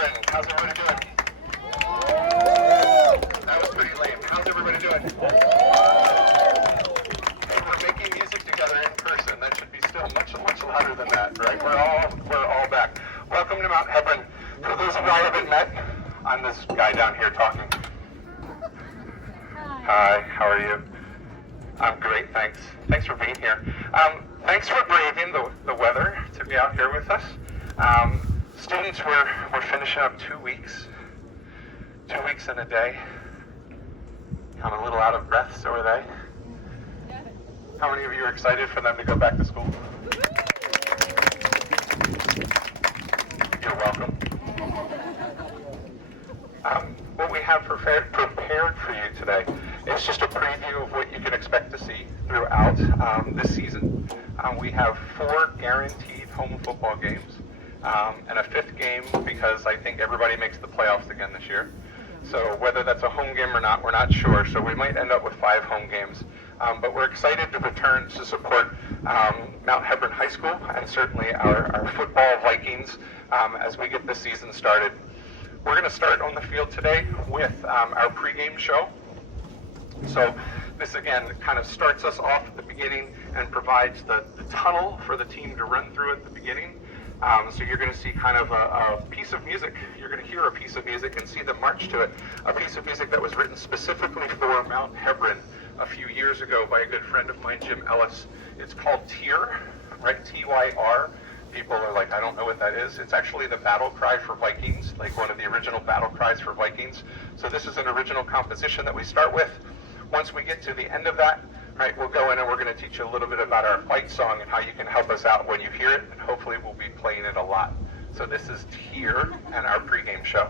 Hebron. How's everybody doing? That was pretty lame. How's everybody doing? Hey, we're making music together in person. That should be still much louder than that, right? We're all back. Welcome to Mount Hebron. For those of you I haven't met, I'm this guy down here talking. Hi, how are you? I'm great, thanks. Thanks for being here. Thanks for braving the weather to be out here with us. Students, we're finishing up 2 weeks. 2 weeks in a day. I'm a little out of breath, so are they. How many of you are excited for them to go back to school? You're welcome. What we have prepared for you today is just a preview of what you can expect to see throughout this season. We have 4 guaranteed home football games and a 5th game because I think everybody makes the playoffs again this year. So whether that's a home game or not, we're not sure. So we might end up with 5 home games. But we're excited to return to support Mount Hebron High School and certainly our football Vikings as we get this season started. We're going to start on the field today with our pregame show. So this again kind of starts us off at the beginning and provides the tunnel for the team to run through at the beginning. So you're going to see kind of a piece of music. You're going to hear a piece of music and see them march to it. A piece of music that was written specifically for Mount Hebron a few years ago by a good friend of mine, Jim Ellis. It's called Tyr, right? T-Y-R. People are like, I don't know what that is. It's actually the battle cry for Vikings, like one of the original battle cries for Vikings. So this is an original composition that we start with. Once we get to the end of that, right, we'll go in and we're going to teach you a little bit about our fight song and how you can help us out when you hear it, and hopefully we'll be playing it a lot. So this is Tyr and our pregame show.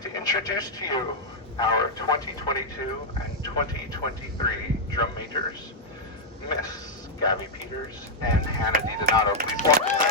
To introduce to you our 2022 and 2023 drum majors, Miss Gabby Peters and Hannah DiDonato. Please welcome them.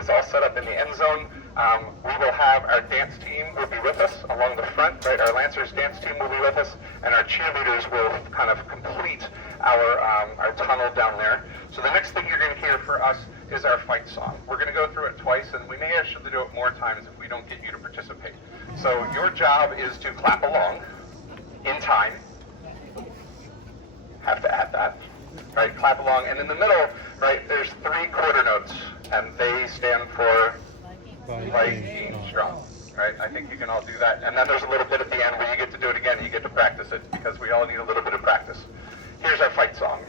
is all set up in the end zone. We will have our dance team will be with us along the front, right? Our Lancers dance team will be with us, and our cheerleaders will kind of complete our tunnel down there. So the next thing you're going to hear for us is our fight song. We're going to go through it twice, and we may actually do it more times if we don't get you to participate. So your job is to clap along in time. Have to add that. Right, clap along. And in the middle, right, there's 3 quarter notes, and they stand for Viking Strong. Right, I think you can all do that. And then there's a little bit at the end where you get to do it again, and you get to practice it, because we all need a little bit of practice. Here's our fight song.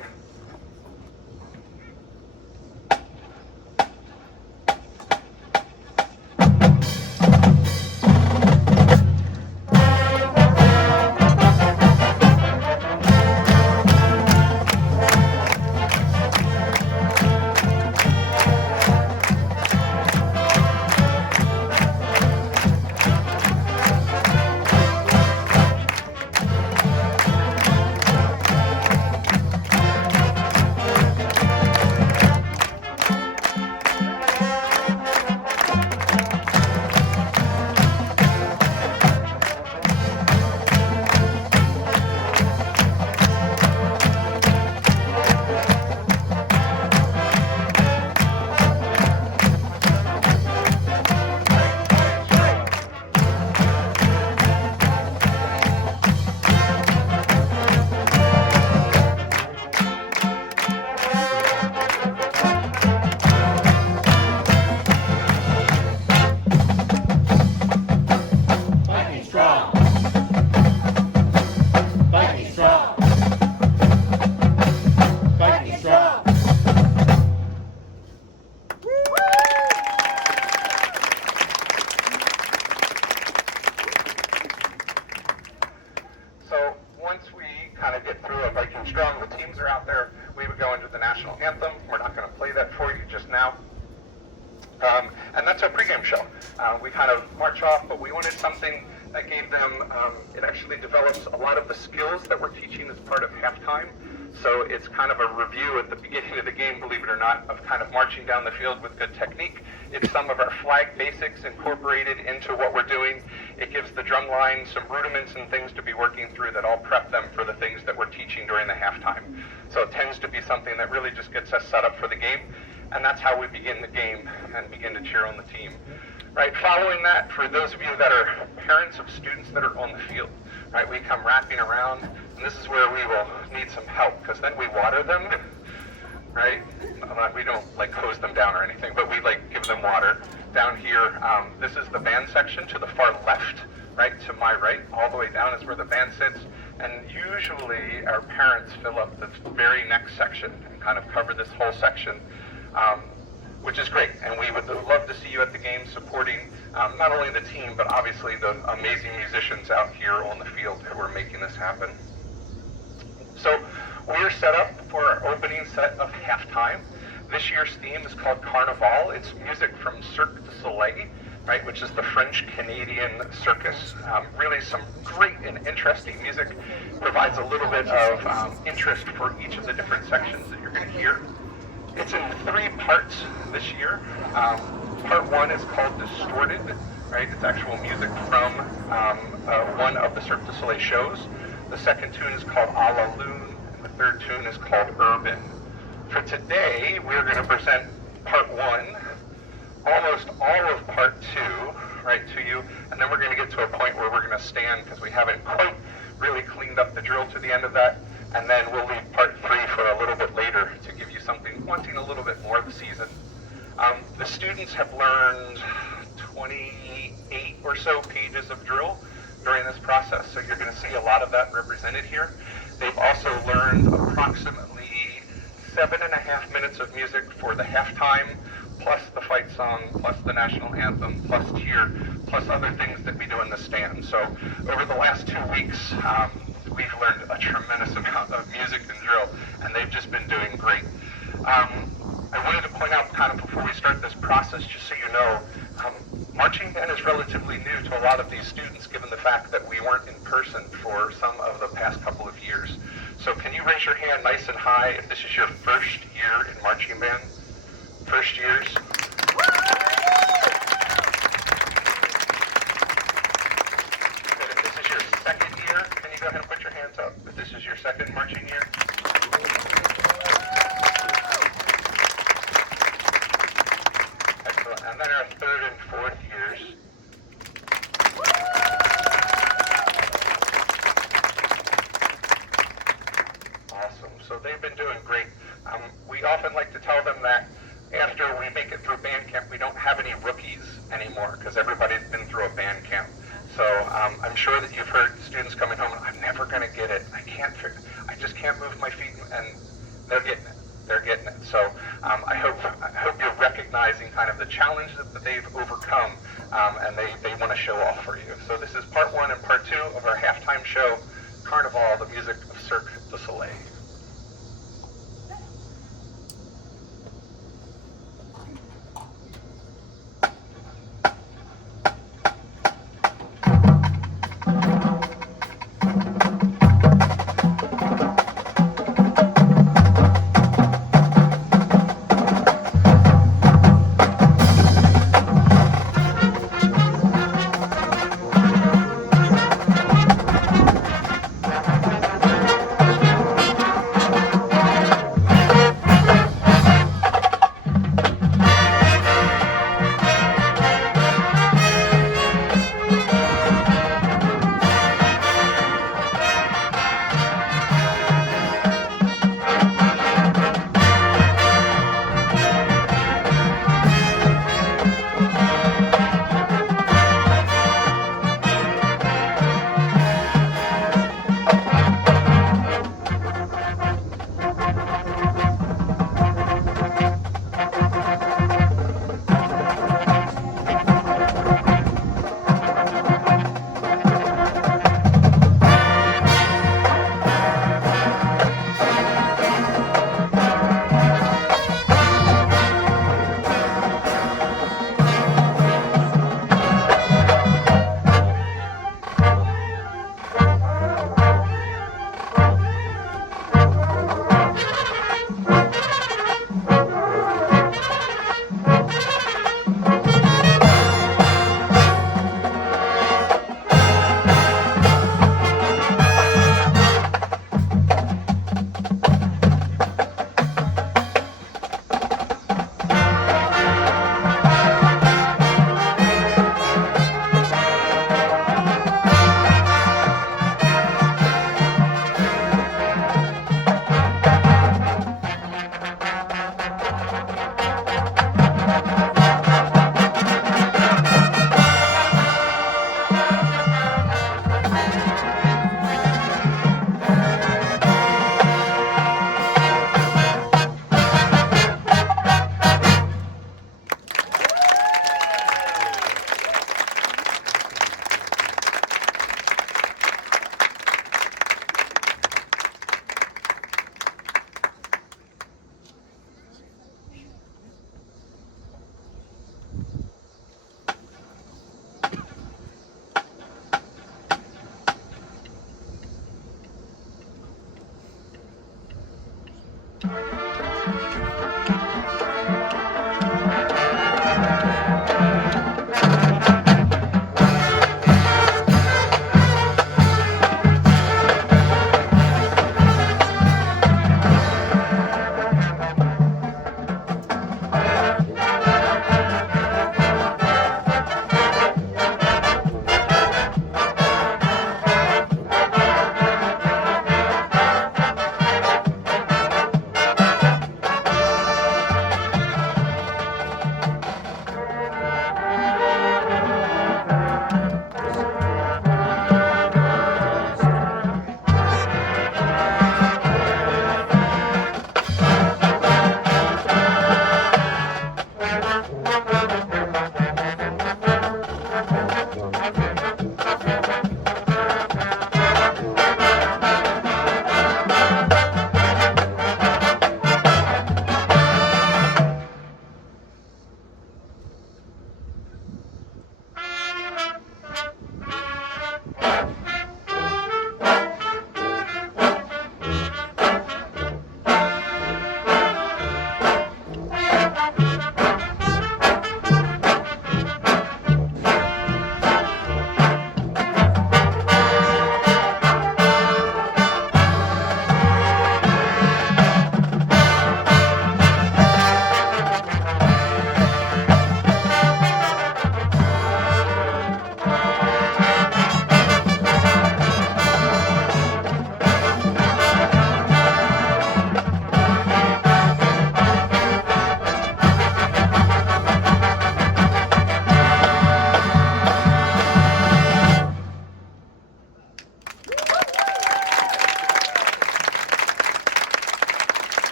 Strong, the teams are out there. We would go into the national anthem. We're not going to play that for you just now. And that's our pregame show. We kind of march off, but we wanted something that gave them, it actually develops a lot of the skills that we're teaching as part of halftime. So it's kind of a review at the beginning of the game, believe it or not, of kind of marching down the field with good technique. It's some of our flag basics incorporated into what we're doing. It gives the drum line some rudiments and things to be working through that all prep them for the things that we're teaching during the halftime. So it tends to be something that really just gets us set up for the game. And that's how we begin the game and begin to cheer on the team. Right, following that, for those of you that are parents of students that are on the field, right, we come wrapping around, and this is where we will need some help, because then we water them, right? We don't like hose them down or anything, but we like give them water. Down here, this is the band section to the far left, right, to my right, all the way down is where the band sits, and usually our parents fill up the very next section and kind of cover this whole section. Which is great, and we would love to see you at the game supporting not only the team, but obviously the amazing musicians out here on the field who are making this happen. So we're set up for our opening set of halftime. This year's theme is called Carnival. It's music from Cirque du Soleil, right, which is the French-Canadian circus. Really some great and interesting music. Provides a little bit of interest for each of the different sections that you're going to hear. It's in 3 parts this year. Part 1 is called Distorted, right? It's actual music from one of the Cirque du Soleil shows. The second tune is called A la Lune, and the third tune is called Urban. For today, we're going to present part 1, almost all of part 2, right, to you, and then we're going to get to a point where we're going to stand because we haven't quite really cleaned up the drill to the end of that. And then we'll leave part 3 for a little bit later to give you something wanting a little bit more of the season. The students have learned 28 or so pages of drill during this process, so you're going to see a lot of that represented here. They've also learned approximately 7.5 minutes of music for the halftime, plus the fight song, plus the national anthem, plus cheer, plus other things that we do in the stand. So over the last 2 weeks, we've learned a tremendous amount of music and drill, and they've just been doing great. I wanted to point out kind of before we start this process, just so you know, marching band is relatively new to a lot of these students, given the fact that we weren't in person for some of the past couple of years. So can you raise your hand nice and high if this is your first year in marching band? First years? this is your second marching year? Excellent. And then our third and fourth years. Awesome. So they've been doing great. We often like to tell them that after we make it through band camp, we don't have any rookies anymore because everybody's been through a band camp. So I'm sure that you've heard students coming home, I'm never going to get it. I just can't move my feet, and they're getting it. They're getting it. So I hope you're recognizing kind of the challenge that they've overcome, and they want to show off for you. So this is part one and part two of our halftime show, Carnival, the music of Cirque du Soleil.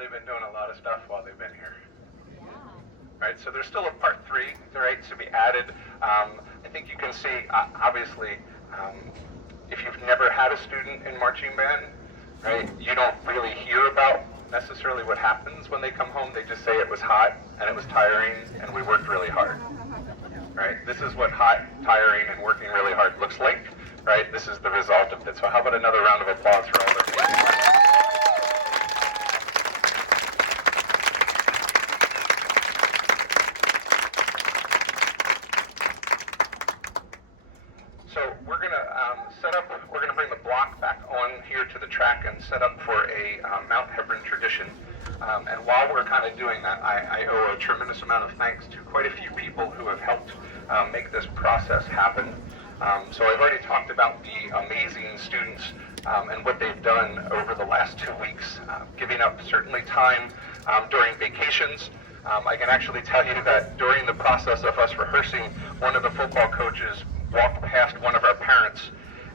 they've been doing a lot of stuff while they've been here. Right, so there's still a part 3, right, to be added. I think you can see, obviously, if you've never had a student in marching band, right, you don't really hear about necessarily what happens when they come home. They just say it was hot and it was tiring and we worked really hard. Right, this is what hot, tiring, and working really hard looks like. Right, this is the result of it. So how about another round of applause for all the amazing work? So we're going to bring the block back on here to the track and set up for a Mount Hebron tradition. And while we're kind of doing that, I owe a tremendous amount of thanks to quite a few people who have helped make this process happen. So I've already talked about the amazing students and what they've done over the last 2 weeks, giving up certainly time during vacations. I can actually tell you that during the process of us rehearsing, one of the football coaches walked past one of our parents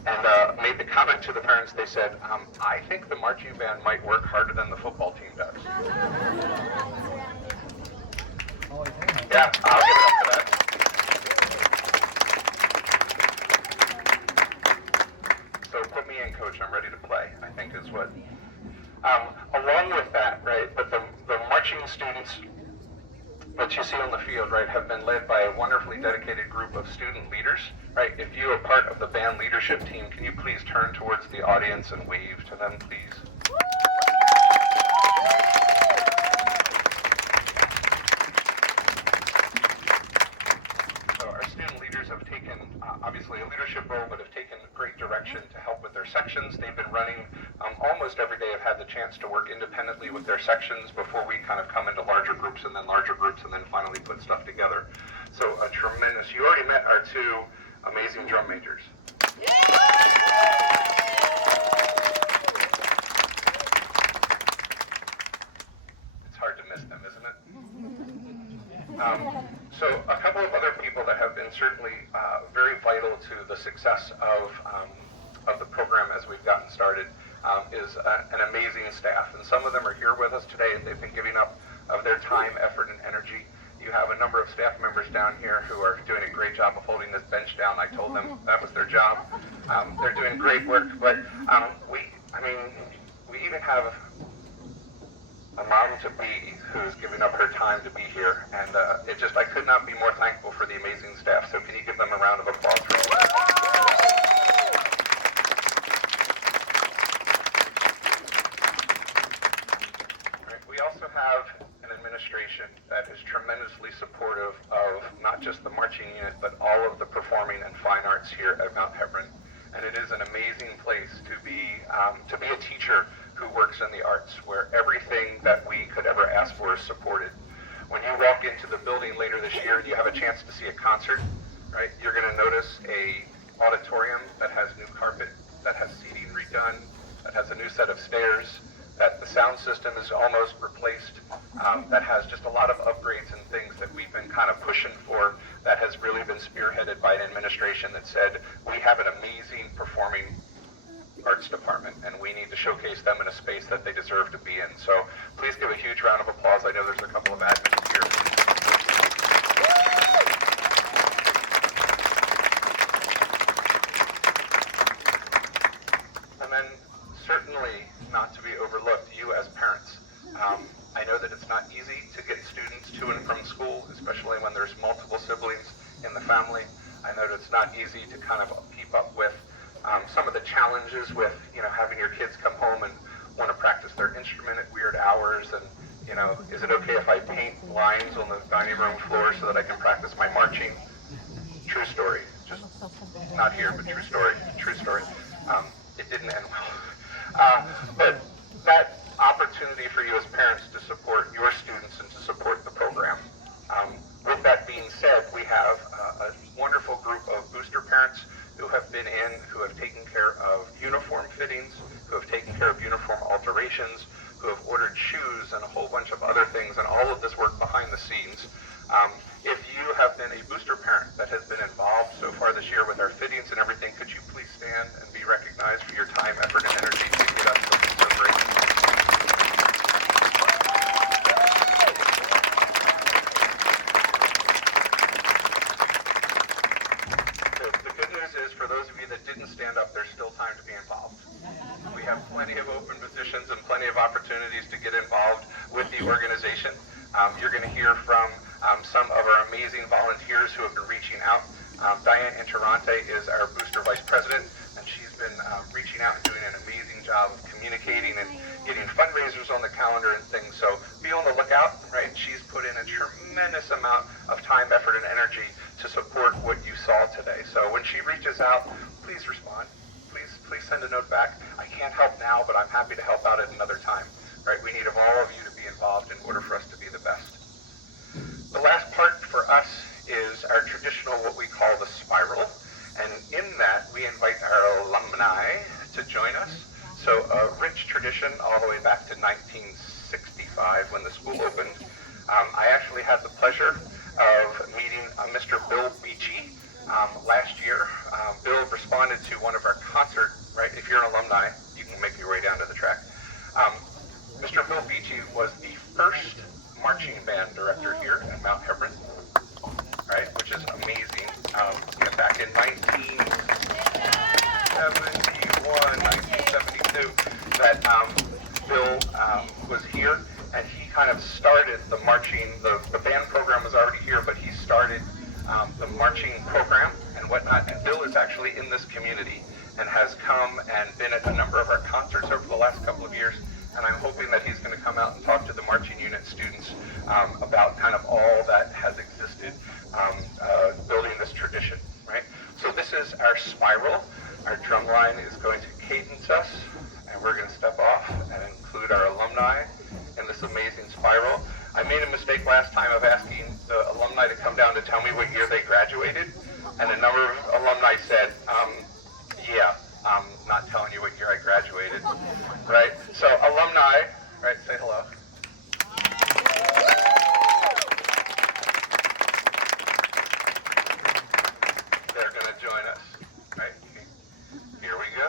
and made the comment to the parents. They said, I think the marching band might work harder than the football team does. Yeah, I'll give it up for that. So put me in, coach, I'm ready to play, I think is what. Along with that, right, but the marching students that you see on the field, right, have been led by a wonderfully dedicated group of student leaders, right? If you are part of the band leadership team, can you please turn towards the audience and wave to them, please? So our student leaders have taken, obviously, a leadership role, but have taken great direction to help with their sections. They've been running almost every day. Have had the chance to work independently with their sections before we kind of come into larger groups and then finally put stuff together. So a tremendous, you already met our 2 amazing drum majors. It's hard to miss them, isn't it? So a couple of other people that have been certainly very vital to the success of the program as we've gotten started is an amazing staff. And some of them are here with us today, and they've been giving up of their time, effort, and energy. You have a number of staff members down here who are doing a great job of holding this bench down. I told them that was their job. They're doing great work, but we even have a mom-to-be who's giving up her time to be here, and I could not be more thankful for the amazing staff. So can you give them a round of applause for that? We also have an administration that is tremendously supportive of not just the marching unit, but all of the performing and fine arts here at Mount Hebron. And it is an amazing place to be a teacher who works in the arts, where everything that we could ever ask for is supported. When you walk into the building later this year and you have a chance to see a concert, right, you're going to notice a auditorium that has new carpet, that has seating redone, that has a new set of stairs, that the sound system is almost replaced, that has just a lot of upgrades and things that we've been kind of pushing for, that has really been spearheaded by an administration that said, we have an amazing performing arts department, and we need to showcase them in a space that they deserve to be in. So please give a huge round of applause. I know there's a couple of admins here. And then certainly not to be overlooked, you as parents. I know that it's not easy to get students to and from school, especially when there's multiple siblings in the family. I know that it's not easy to kind of keep up with some of the challenges with, having your kids come home and want to practice their instrument at weird hours, and, is it okay if I paint lines on the dining room floor so that I can practice my marching? True story. Just not here, but true story. True story. It didn't end well. But that opportunity for you as parents to support your students and to support the program. With that being said, we have a wonderful group of booster parents who have been in, who have taken care of uniform fittings, who have taken care of uniform alterations, who have ordered shoes and a whole bunch of other things, and all of this work behind the scenes. If you have been a booster parent that has been involved so far this year with our fittings and everything, could you please stand and be recognized for your time, effort, and energy to get us something so great? of opportunities to get involved with the organization. You're going to hear from some of our amazing volunteers who have been reaching out. Diane Interrante is our Booster Vice President, and she's been reaching out and doing an amazing job of communicating and getting fundraisers on the calendar and things. So be on the lookout, right? She's put in a tremendous amount of time, effort, and energy to support what you saw today. So when she reaches out, please respond. Please send a note back. I can't help now, but I'm happy to help out at another time, right? We need all of you to be involved in order for us to be the best. The last part for us is our traditional, what we call the spiral. And in that, we invite our alumni to join us. So a rich tradition all the way back to 1965 when the school opened. I actually had the pleasure of meeting Mr. Bill Beachy last year. Bill responded to one of our concert, right? If you're an alumni, you can make your way down to the track. Mr. Bill Beachy was the first marching band director here at Mount Hebron, right? Which is amazing. Back in 1971, 1972, that Bill was here, and he kind of started the marching. The band program was already here, but he started the marching program and whatnot. And Bill is actually in this community and has come and been at a number of our concerts over the last couple of years. And I'm hoping that he's going to come out and talk to the marching unit students about kind of all that has existed building this tradition, right? So this is our spiral. Our drum line is going to cadence us, and we're going to step off and include our alumni in this amazing spiral. I made a mistake last time of asking the alumni to come down to tell me what year they graduated, and a number of alumni said, yeah, I'm not telling you what year I graduated, right? So alumni, right, say hello. They're going to join us, right? Here we go.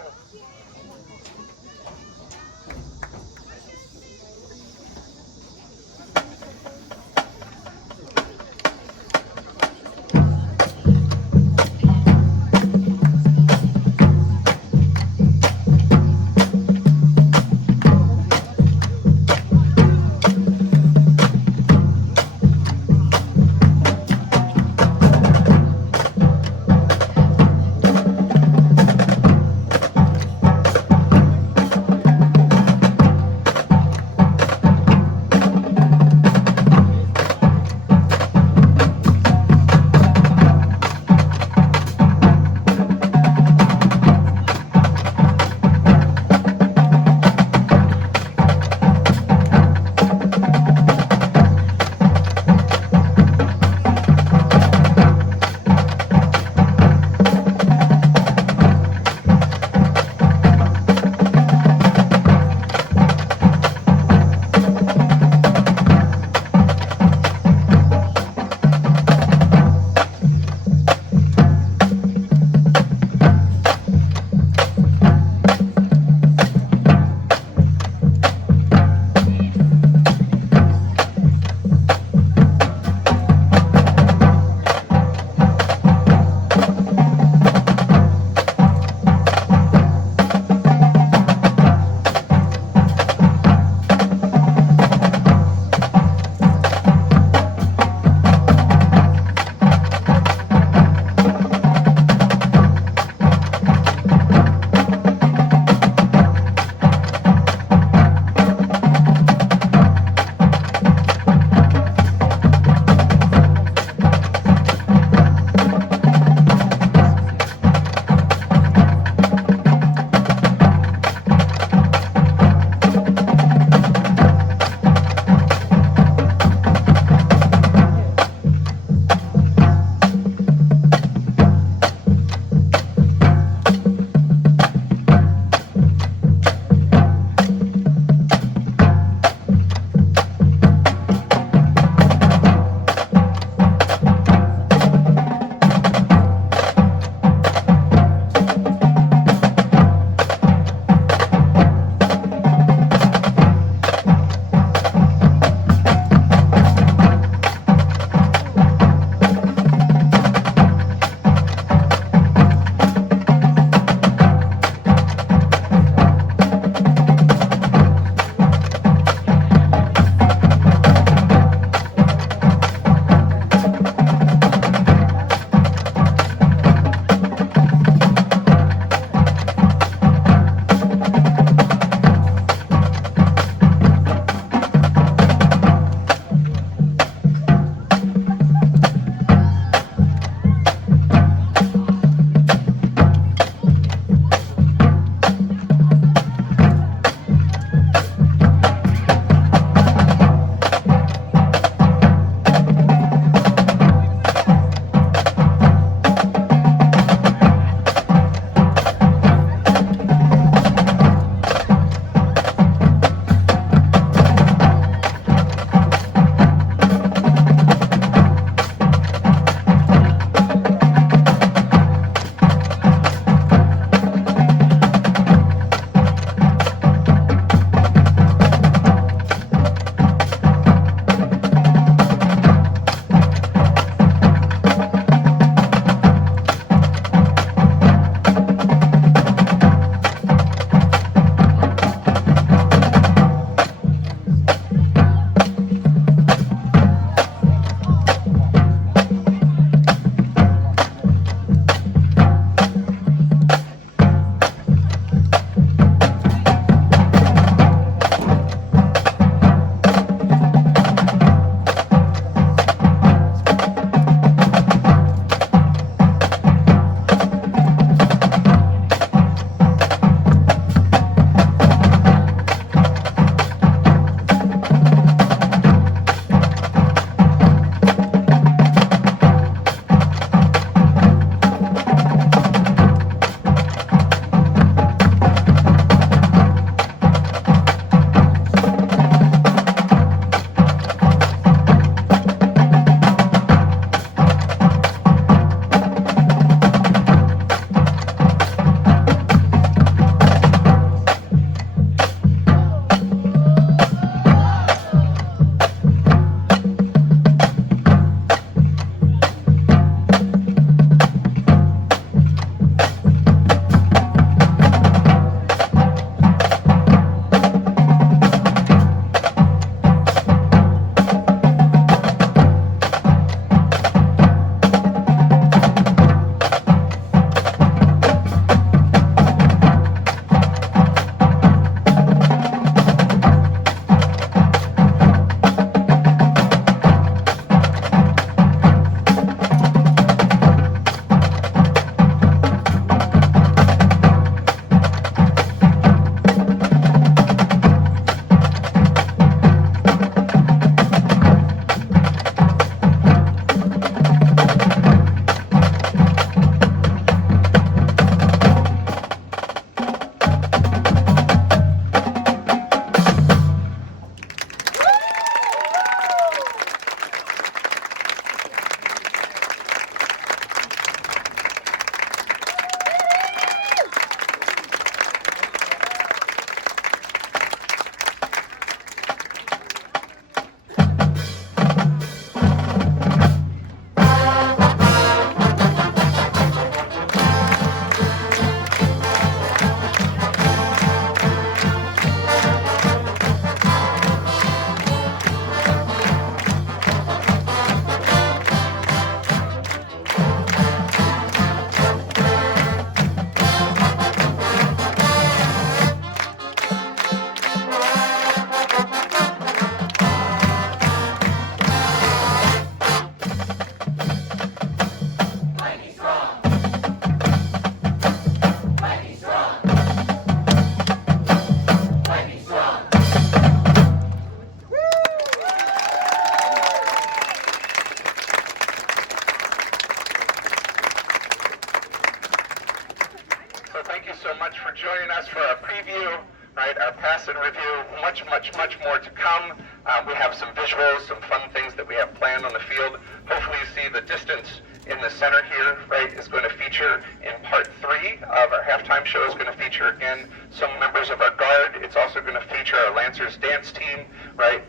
much more to come. We have some visuals, some fun things that we have planned on the field. Hopefully you see the distance in the center here, right, is going to feature in part 3 of our halftime show. Is going to feature, again, some members of our guard. It's also going to feature our Lancers dance team, right,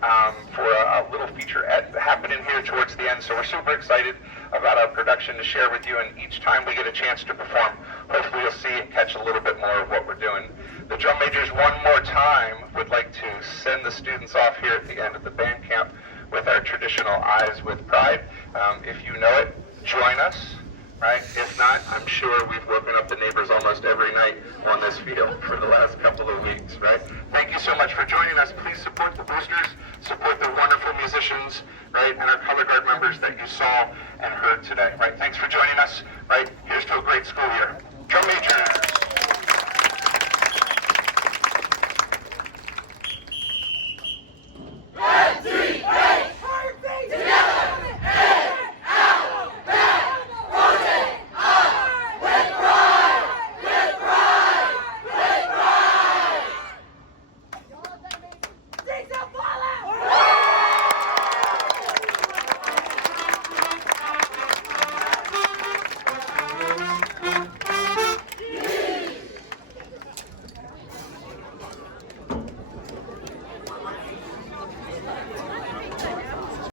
for a little featurette happening here towards the end. So we're super excited about our production to share with you, and each time we get a chance to perform, hopefully you'll see and catch a little bit more of what we're doing. The drum majors, one more time, would like to send the students off here at the end of the band camp with our traditional Eyes with Pride. If you know it, join us, right? If not, I'm sure we've woken up the neighbors almost every night on this field for the last couple of weeks, right? Thank you so much for joining us. Please support the boosters, support the wonderful musicians, right, and our color guard members that you saw and heard today, right? Thanks for joining us, right? Here's to a great school year.